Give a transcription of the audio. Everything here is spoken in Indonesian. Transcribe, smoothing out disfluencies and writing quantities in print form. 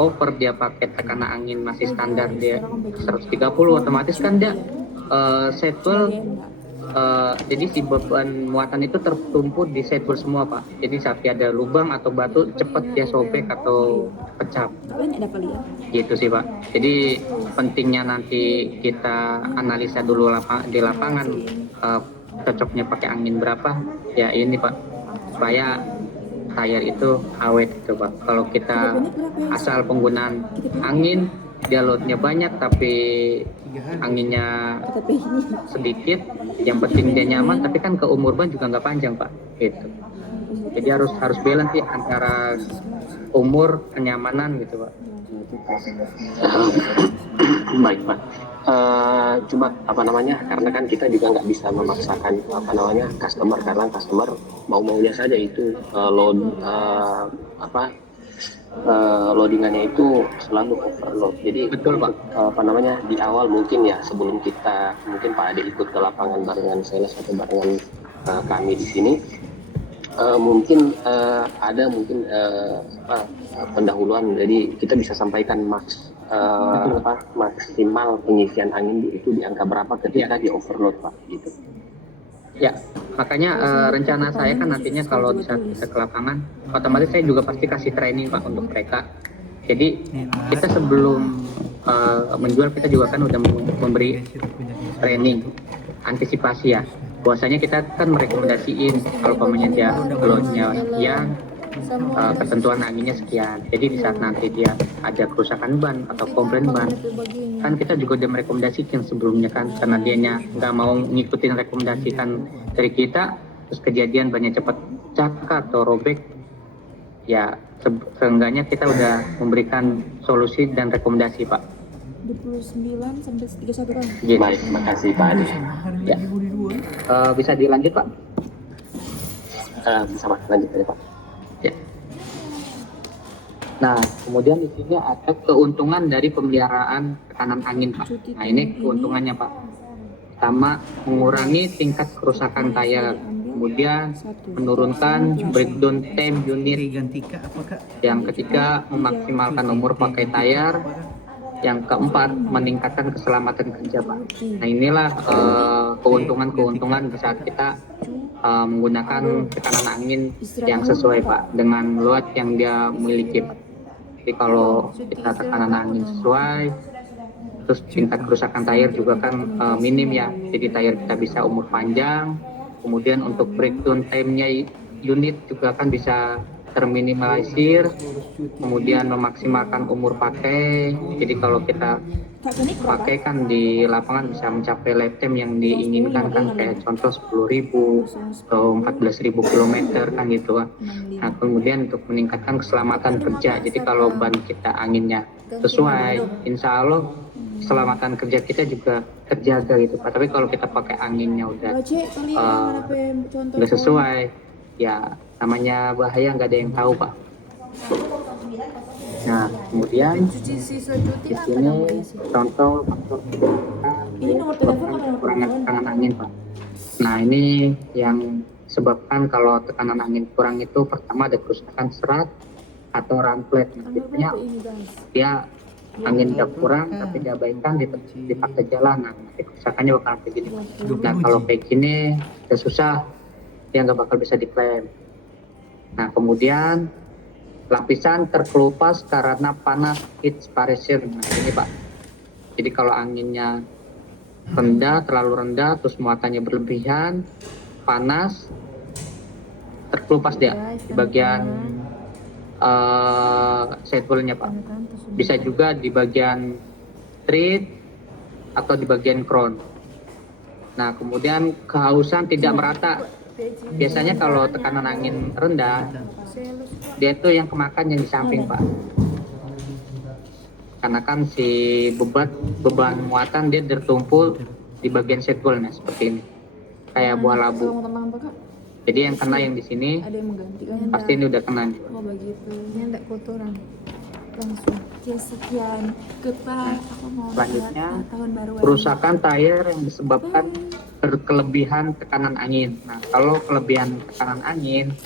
over, dia pakai tekanan angin masih standar dia 130, otomatis kan dia setwell, jadi si beban muatan itu tertumpuk di setwell semua Pak. Jadi saat ada lubang atau batu cepet dia sobek atau pecah. Gitu sih Pak. Jadi pentingnya nanti kita analisa dulu di lapangan, cocoknya pakai angin berapa ya ini Pak, supaya tayar itu awet gitu Pak. Kalau kita asal penggunaan angin, dia loadnya banyak tapi anginnya sedikit, yang penting dia nyaman, tapi kan ke umur ban juga nggak panjang Pak. Gitu. Jadi harus balance sih antara umur, kenyamanan gitu Pak. Baik Pak. Cuma apa namanya, karena kan kita juga nggak bisa memaksakan apa namanya customer, karena customer mau-maunya saja itu loadingannya itu selalu overload. Jadi betul Pak. Apa namanya, di awal mungkin ya, sebelum kita mungkin Pak Ade ikut ke lapangan barengan sales atau barengan kami di sini, mungkin ada mungkin pendahuluan, jadi kita bisa sampaikan maksimal pengisian angin itu di angka berapa ketika di overload Pak, gitu. Ya, makanya rencana saya kan nantinya kalau bisa kita ke lapangan, otomatis saya juga pasti kasih training Pak untuk mereka. Jadi kita sebelum menjual, kita juga kan udah memberi training antisipasi ya. Bahwasanya kita kan merekomendasiin kalau pamannya dia loadnya sekian, ketentuan anginnya sekian. Jadi di saat nanti dia ada kerusakan ban atau komplain ban, kan kita juga udah merekomendasikan sebelumnya kan, karena dianya nggak mau ngikutin rekomendasikan dari kita, terus kejadian banyak cepat cakar atau robek, ya seenggaknya kita udah memberikan solusi dan rekomendasi Pak. 29 sampai 31 kan? Yes. Baik, makasih Pak Ade. Ya. Bisa dilanjut Pak? Bisa Pak, lanjut aja Pak. Ya. Nah, kemudian di sini ada keuntungan dari pemeliharaan tekanan angin Pak. Nah, ini keuntungannya Pak. Pertama, mengurangi tingkat kerusakan tayar. Kemudian menurunkan breakdown time unit. Yang ketiga, memaksimalkan umur pakai tayar. Yang keempat, meningkatkan keselamatan kerja Pak. Nah, inilah keuntungan-keuntungan di saat kita menggunakan tekanan angin yang sesuai Pak dengan load yang dia miliki Pak. Jadi kalau kita tekanan angin sesuai, terus tingkat kerusakan tayar juga kan minim ya, jadi tayar kita bisa umur panjang. Kemudian untuk breakdown time-nya unit juga kan bisa terminimalisir, kemudian memaksimalkan umur pakai. Jadi kalau kita pakai kan di lapangan bisa mencapai lifetime yang diinginkan kan, kayak contoh 10.000 atau 14.000 km kan gitu kan. Nah, kemudian untuk meningkatkan keselamatan kerja, jadi kalau ban kita anginnya sesuai, insya Allah keselamatan kerja kita juga terjaga gitu Pak. Tapi kalau kita pakai anginnya udah nggak sesuai, ya namanya bahaya, nggak ada yang tahu Pak. Nah, kemudian di sini contoh faktor kekurangan tekanan angin Pak. Nah, ini yang sebabkan kalau tekanan angin kurang itu, pertama ada kerusakan serat atau run flat. Biasanya dia angin udah kurang tapi diabaikan, dipakai jalan, nah kerusakannya bakal kayak gini. Nah, kalau kayak gini udah susah, dia nggak bakal bisa diklaim. Nah, kemudian lapisan terkelupas karena panas, heat expiration. Nah, ini Pak. Jadi kalau anginnya rendah, terlalu rendah, terus muatannya berlebihan, panas, terkelupas dia di bagian setwellnya Pak. Bisa juga di bagian tread atau di bagian crown. Nah, kemudian kehausan tidak merata. Biasanya kalau tekanan angin rendah, dia itu yang kemakan yang di samping Pak. Karena kan si beban muatan dia tertumpul di bagian setwellnya seperti ini, kayak buah labu. Jadi yang kena yang di sini, pasti ini udah kena. Oh begitu, ini enggak kotoran langsung. Oke, sekian. Goodbye. Aku mau Selanjutnya, tahun baru. kerusakan tayar yang disebabkan berkelebihan tekanan angin. Nah, kalau kelebihan tekanan angin